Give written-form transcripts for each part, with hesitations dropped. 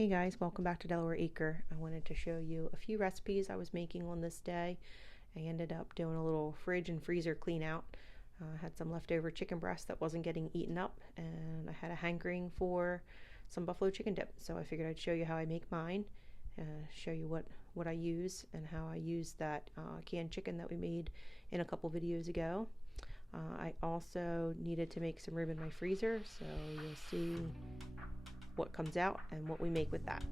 Hey guys, welcome back to Delaware Acre. I wanted to show you a few recipes I was making on this day. I ended up doing a little fridge and freezer clean out. I had some leftover chicken breast that wasn't getting eaten up, and I had a hankering for some buffalo chicken dip. So I figured I'd show you how I make mine, show you what I use and how I use that canned chicken that we made in a couple videos ago. I also needed to make some room in my freezer, so you'll see what comes out and what we make with that.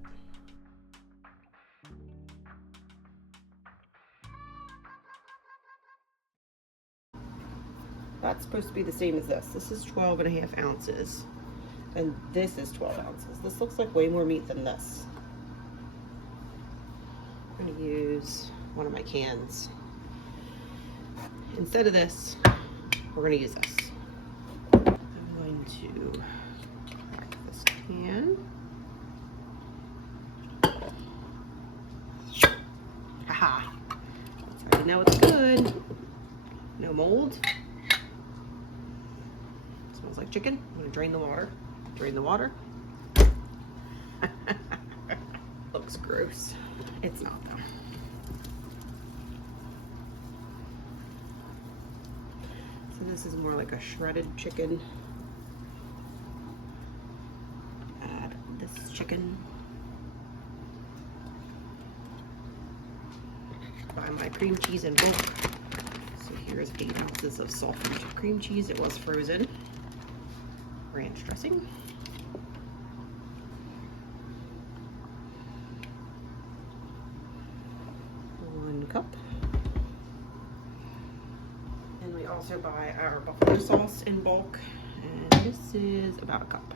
That's supposed to be the same as this. This is 12.5 ounces and this is 12 ounces. This looks like way more meat than this. I'm going to use one of my cans. Instead of this, we're going to use this. I'm going to crack this can. Haha. That's how you know it's good. No mold. Smells like chicken. I'm going to drain the water. Drain the water. Looks gross. It's not though. So this is more like a shredded chicken. Add this chicken. Buy my cream cheese in bulk. So here's 8 ounces of softened cream cheese. It was frozen. Ranch dressing. 1 cup. And we also buy our buffalo sauce in bulk, and this is about a cup.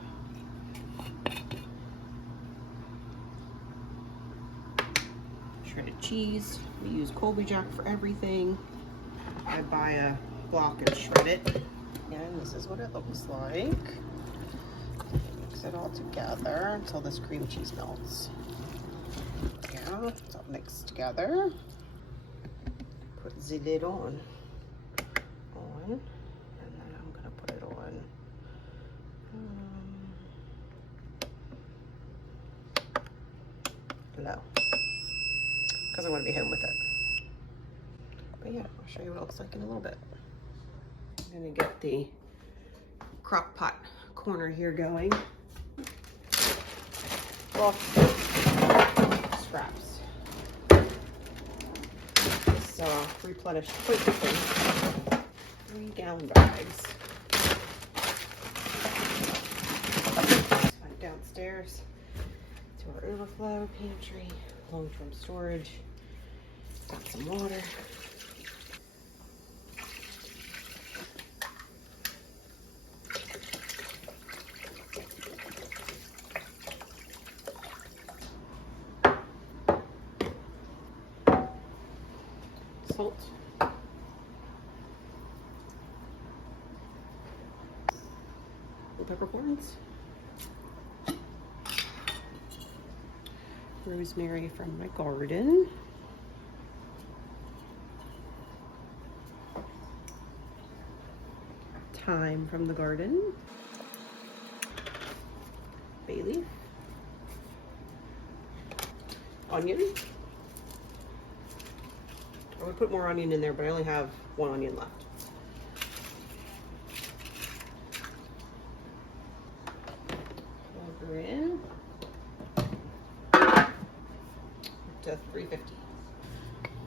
Shredded cheese. We use Colby Jack for everything. I buy a block and shred it. And this is what it looks like. Mix it all together until this cream cheese melts. Yeah, it's all mixed together. Put the lid on, and then I'm gonna put it on. Low, because I'm gonna be home with it. But yeah, I'll show you what it looks like in a little bit. I'm gonna get the crock pot corner here going. Scraps. This replenished quite quickly. 3-gallon bags. Went downstairs to our overflow pantry, long-term storage. Got some water. Salt. Little peppercorns. Rosemary from my garden. Thyme from the garden. Bay leaf. Onion. I would put more onion in there, but I only have 1 onion left. Plug her in to 350.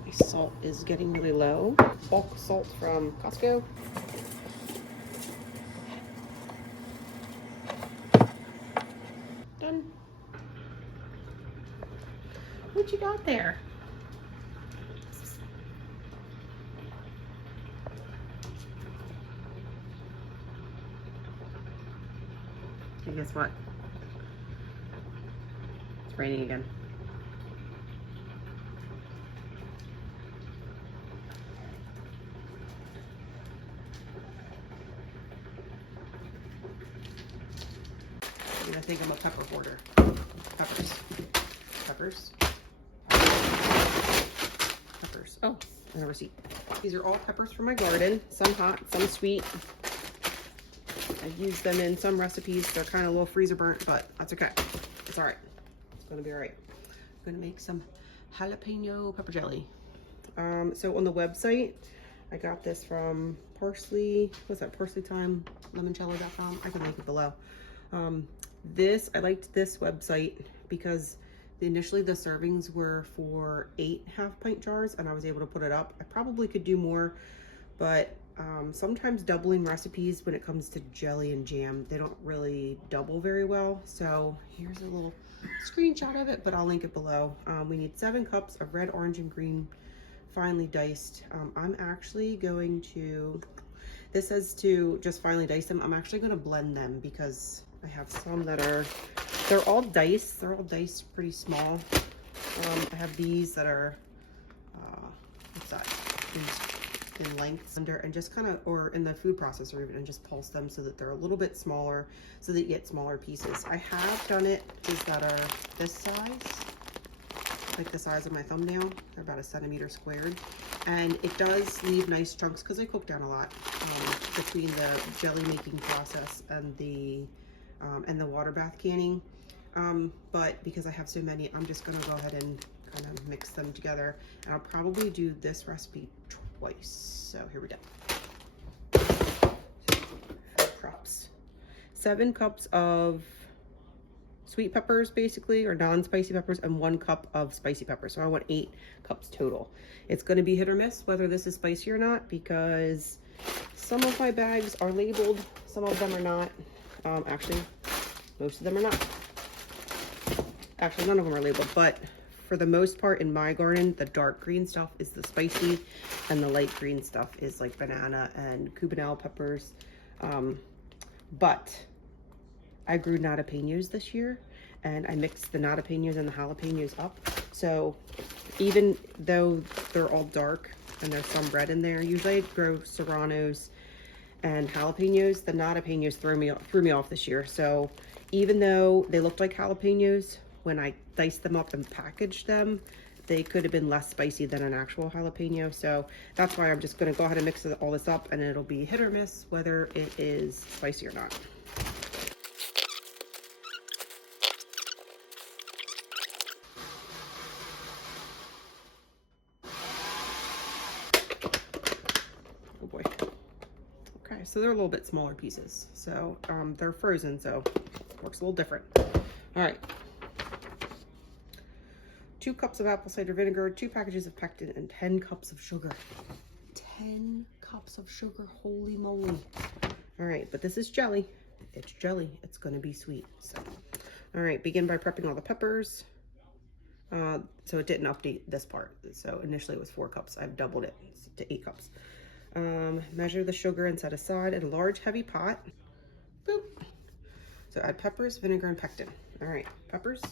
My salt is getting really low. Bulk salt from Costco. Done. What you got there? And guess what? It's raining again. I think I'm a pepper hoarder. Peppers. Peppers. Peppers. Oh, and a receipt. These are all peppers from my garden. Some hot, some sweet. I've used them in some recipes. They're kind of a little freezer burnt, but that's okay. It's all right. gonna be all right. I'm gonna make some jalapeno pepper jelly. So on the website, I got this from Parsley, what's that, parsleytimelemoncello.com. I can link it below. I liked this website because initially the servings were for 8 half-pint jars, and I was able to put it up. I probably could do more, but sometimes doubling recipes when it comes to jelly and jam, they don't really double very well. So here's a little screenshot of it, but I'll link it below. We need 7 cups of red, orange, and green finely diced. I'm actually going to, this says to just finely dice them. I'm actually going to blend them because I have some that are, they're all diced pretty small. I have these that are what's that, in length under, and just kind of, or in the food processor even, and just pulse them so that they're a little bit smaller, so that you get smaller pieces. I have done it these that are this size, like the size of my thumbnail. They're about 1 centimeter squared, and it does leave nice chunks because I cook down a lot between the jelly making process and the water bath canning. But because I have so many, I'm just gonna go ahead and kind of mix them together, and I'll probably do this recipe twice. So here we go. 7 cups of sweet peppers, basically, or non-spicy peppers, and 1 cup of spicy peppers. So I want 8 cups total. It's going to be hit or miss whether this is spicy or not, because some of my bags are labeled, some of them are not. Actually, most of them are not. Actually, none of them are labeled, but for the most part in my garden, the dark green stuff is the spicy, and the light green stuff is like banana and cubanelle peppers. But I grew jalapenos this year, and I mixed the jalapenos and the jalapenos up. So even though they're all dark and there's some red in there, usually I grow serranos and jalapenos. The jalapenos threw me off this year. So even though they looked like jalapenos, when I diced them up and packaged them, they could have been less spicy than an actual jalapeno. So that's why I'm just gonna go ahead and mix all this up, and it'll be hit or miss whether it is spicy or not. Oh boy. Okay, so they're a little bit smaller pieces. So they're frozen, so it works a little different. All right. 2 cups of apple cider vinegar, 2 packages of pectin, and 10 cups of sugar. 10 cups of sugar, holy moly. All right, but this is jelly. It's jelly, it's gonna be sweet. So, all right, begin by prepping all the peppers. So it didn't update this part. So initially it was 4 cups. I've doubled it to 8 cups. Measure the sugar and set aside in a large heavy pot. Boop. So add peppers, vinegar, and pectin. All right, peppers.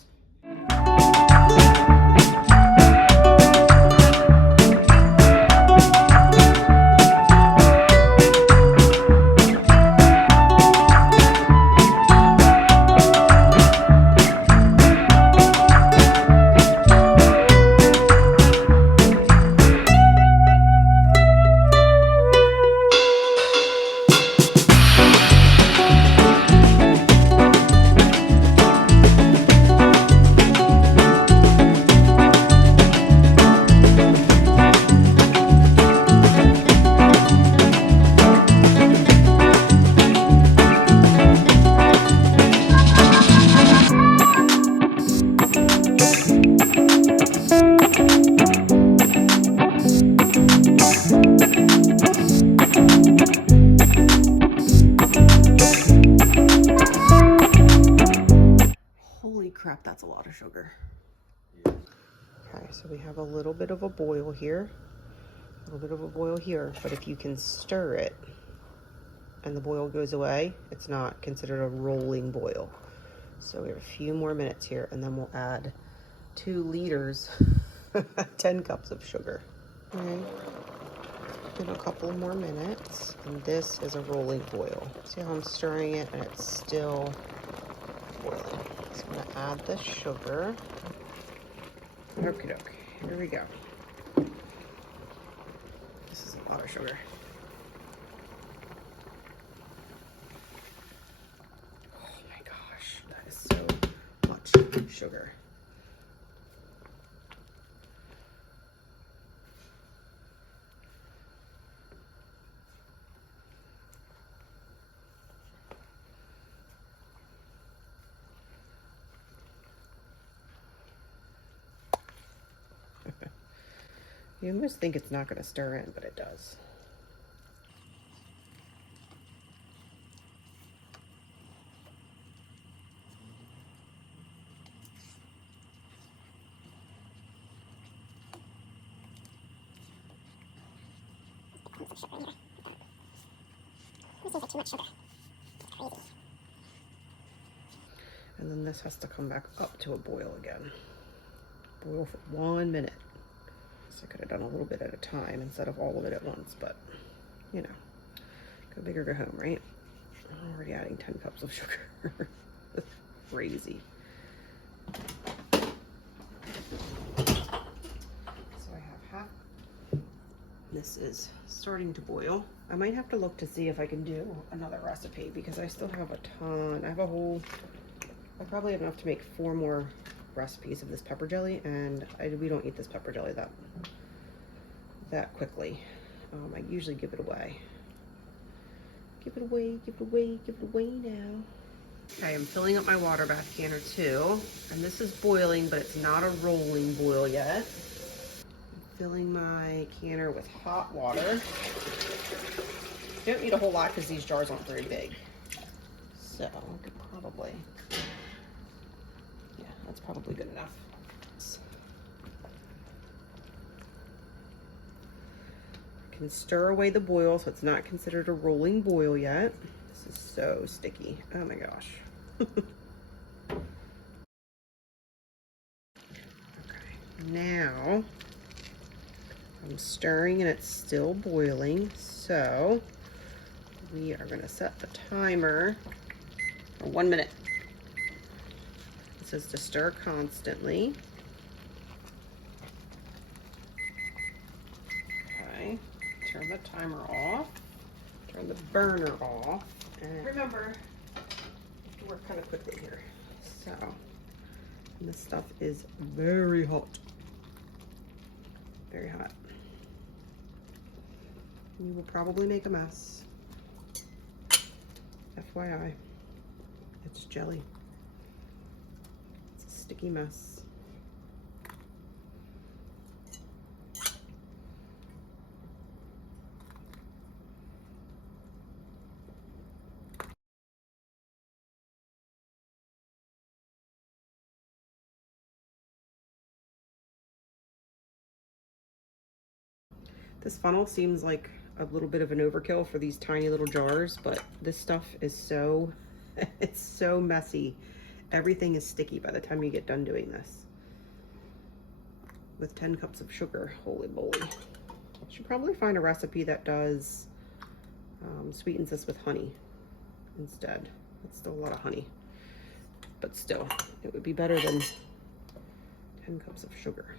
Crap, that's a lot of sugar. Okay, so we have a little bit of a boil here, but if you can stir it and the boil goes away, it's not considered a rolling boil. So we have a few more minutes here, and then we'll add 2 liters, 10 cups of sugar. Okay. In a couple more minutes, and this is a rolling boil. See how I'm stirring it and it's still boiling. So I'm gonna add the sugar. Okie doke, here we go. This is a lot of sugar. Oh my gosh, that is so much sugar. You almost think it's not going to stir in, but it does. And then this has to come back up to a boil again. Boil for 1 minute. So I could have done a little bit at a time instead of all of it at once, but you know, go big or go home, right? I'm already adding 10 cups of sugar. That's crazy. So I have half. This is starting to boil. I might have to look to see if I can do another recipe because I still have a ton. I have a whole, I probably have enough to make 4 more recipes of this pepper jelly, and we don't eat this pepper jelly that quickly. I usually give it away. Give it away, give it away, give it away now. Okay, I'm filling up my water bath canner too, and this is boiling, but it's not a rolling boil yet. I'm filling my canner with hot water. You don't need a whole lot because these jars aren't very big. So I could probably, yeah, that's probably good enough. I can stir away the boil so it's not considered a rolling boil yet. This is so sticky. Oh my gosh. Okay, now I'm stirring and it's still boiling. So we are going to set the timer for 1 minute. It says to stir constantly. Okay, turn the timer off, turn the burner off, and remember, you have to work kind of quickly here. So, and this stuff is very hot. Very hot. You will probably make a mess. FYI, it's jelly. It's a sticky mess. This funnel seems like a little bit of an overkill for these tiny little jars, but this stuff is so, it's so messy. Everything is sticky by the time you get done doing this. With 10 cups of sugar, holy moly. I should probably find a recipe that does, sweetens this with honey instead. It's still a lot of honey, but still, it would be better than 10 cups of sugar.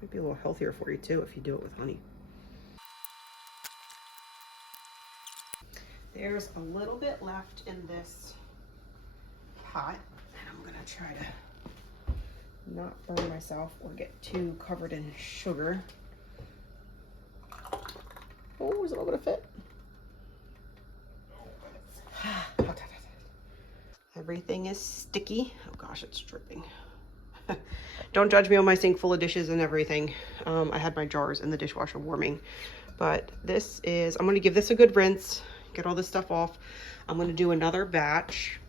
Might be a little healthier for you too if you do it with honey. There's a little bit left in this pot, and I'm gonna try to not burn myself or get too covered in sugar. Oh, is it all gonna fit? Everything is sticky. Oh gosh, it's dripping. Don't judge me on my sink full of dishes and everything. I had my jars in the dishwasher warming, but this is, I'm going to give this a good rinse, get all this stuff off. I'm going to do another batch.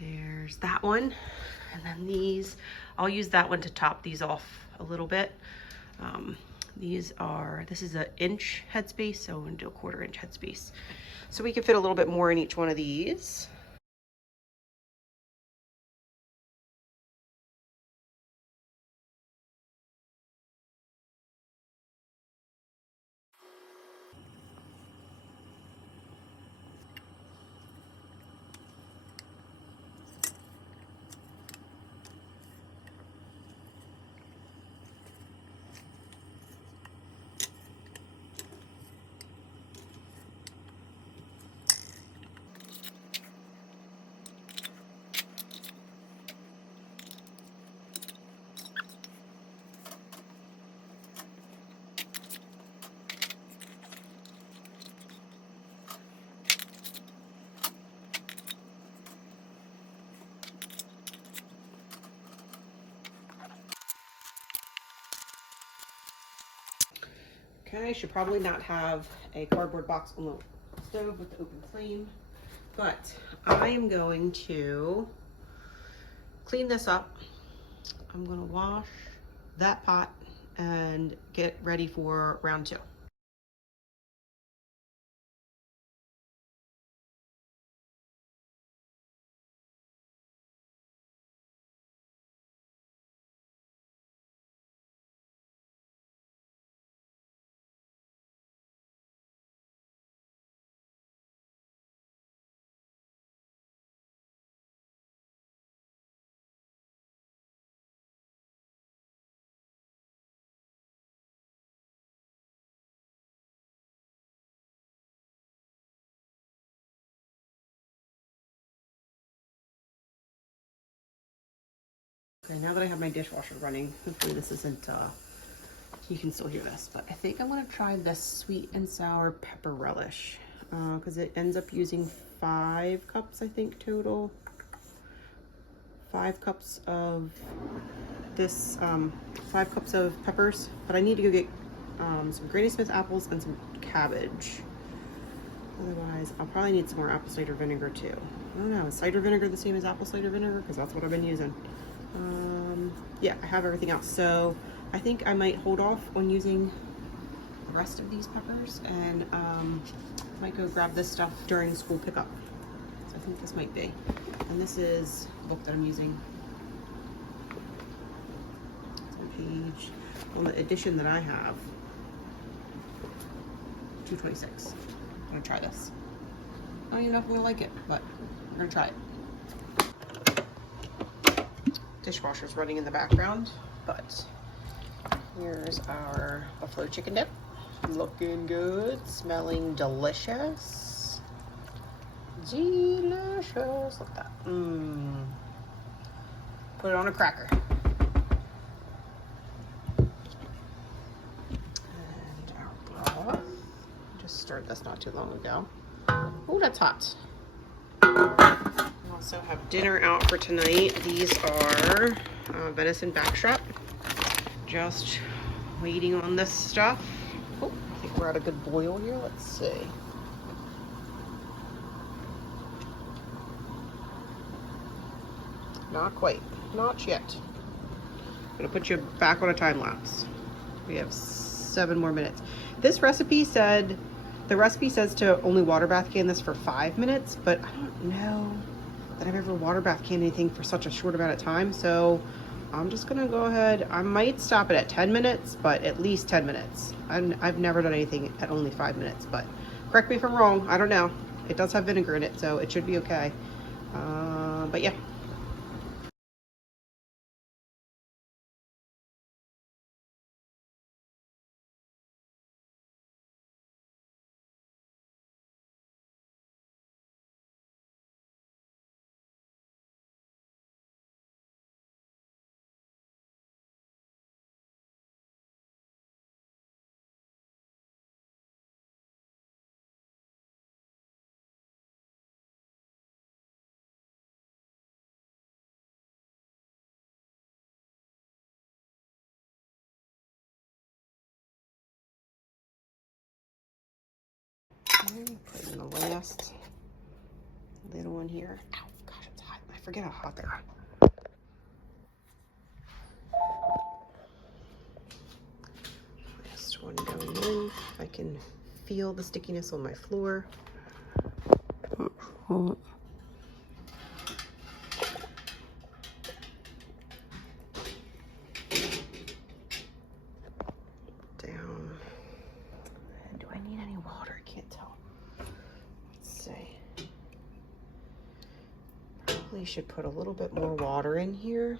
There's that one. And then these, I'll use that one to top these off a little bit. This is an inch headspace, so I'm going to do a 1/4 inch headspace. So we can fit a little bit more in each one of these. Okay, should probably not have a cardboard box on the stove with the open flame, but I am going to clean this up. I'm gonna wash that pot and get ready for round 2. Okay, now that I have my dishwasher running, hopefully this isn't, you can still hear this, but I think I'm gonna try this sweet and sour pepper relish, because it ends up using 5 cups, I think, total. 5 cups of this, 5 cups of peppers, but I need to go get some Granny Smith apples and some cabbage. Otherwise, I'll probably need some more apple cider vinegar too. I don't know, is cider vinegar the same as apple cider vinegar? Because that's what I've been using. Yeah, I have everything else. So I think I might hold off on using the rest of these peppers and might go grab this stuff during school pickup. So I think this might be. And this is the book that I'm using. It's on page, on the edition that I have, 226. I'm gonna try this. I don't even know if I'm gonna like it, but we're gonna try it. Dishwasher's running in the background, but here's our buffalo chicken dip. Looking good, smelling delicious. Delicious. Look at that. Put it on a cracker. And our broth. Just stirred this not too long ago. Oh, that's hot. We also have dinner out for tonight. These are venison backstrap. Just waiting on this stuff. Oh, I think we're at a good boil here. Let's see. Not quite. Not yet. I'm gonna put you back on a time lapse. We have 7 more minutes. This recipe said, the recipe says to only water bath can this for 5 minutes, but I don't know that I've ever water bath canned anything for such a short amount of time. So I'm just gonna go ahead. I might stop it at 10 minutes, but at least 10 minutes. I've never done anything at only 5 minutes, but correct me if I'm wrong. I don't know. It does have vinegar in it, so it should be okay. But yeah. Put in the last little one here. Ow, gosh, it's hot. I forget how hot they are. Last one going in. I can feel the stickiness on my floor. Down. And do I need any water? I can't tell. Let's see. Probably should put a little bit more water in here.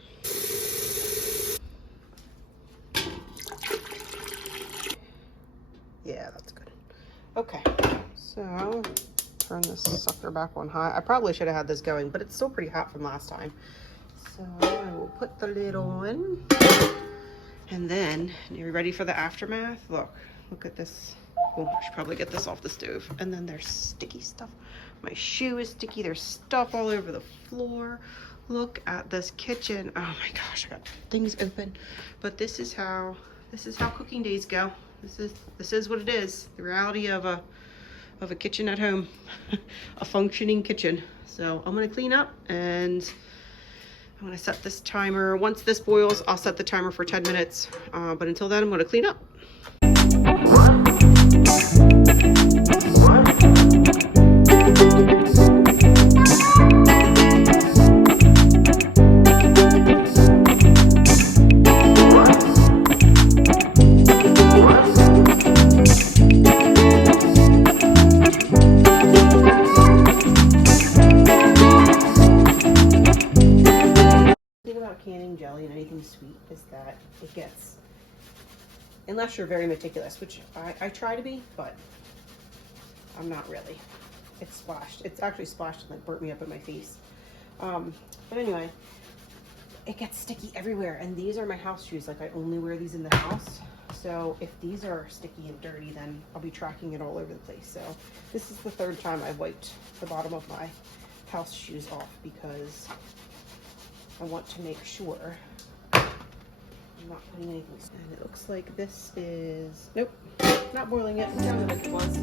Yeah, that's good. Okay, so turn this sucker back on high. I probably should have had this going, but it's still pretty hot from last time. So I will put the lid on. And then, you're ready for the aftermath? Look at this. Oh, I should probably get this off the stove. And then there's sticky stuff. My shoe is sticky. There's stuff all over the floor. Look at this kitchen. Oh my gosh, I got things open. But this is how cooking days go. This is what it is. The reality of a kitchen at home, a functioning kitchen. So I'm gonna clean up and I'm gonna set this timer. Once this boils, I'll set the timer for 10 minutes. But until then, I'm gonna clean up. Canning jelly and anything sweet is that it gets, unless you're very meticulous, which I try to be, but I'm not really. It's splashed. It's actually splashed and like burnt me up in my face. But anyway, it gets sticky everywhere, and these are my house shoes. Like I only wear these in the house. So if these are sticky and dirty, then I'll be tracking it all over the place. So this is the third time I've wiped the bottom of my house shoes off because I want to make sure I'm not putting anything. And it looks like this is, nope, not boiling yet. It sounded like it was.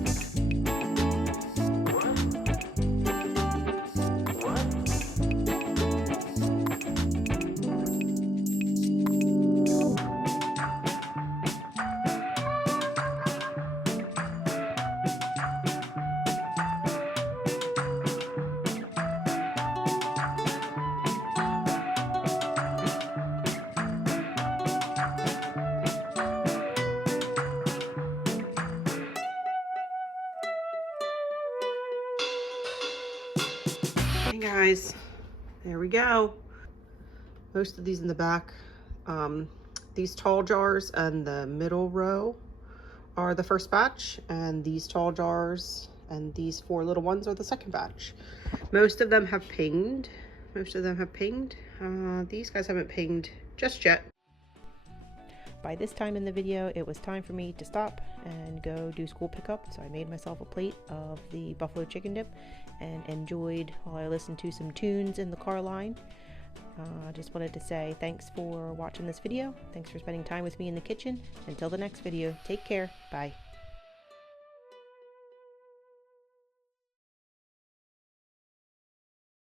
Hey guys, there we go. Most of these in the back. These tall jars and the middle row are the first batch, and these tall jars and these 4 little ones are the second batch. Most of them have pinged. These guys haven't pinged just yet. By this time in the video, it was time for me to stop and go do school pickup. So I made myself a plate of the buffalo chicken dip and enjoyed while I listened to some tunes in the car line. I just wanted to say thanks for watching this video. Thanks for spending time with me in the kitchen. Until the next video, take care. Bye.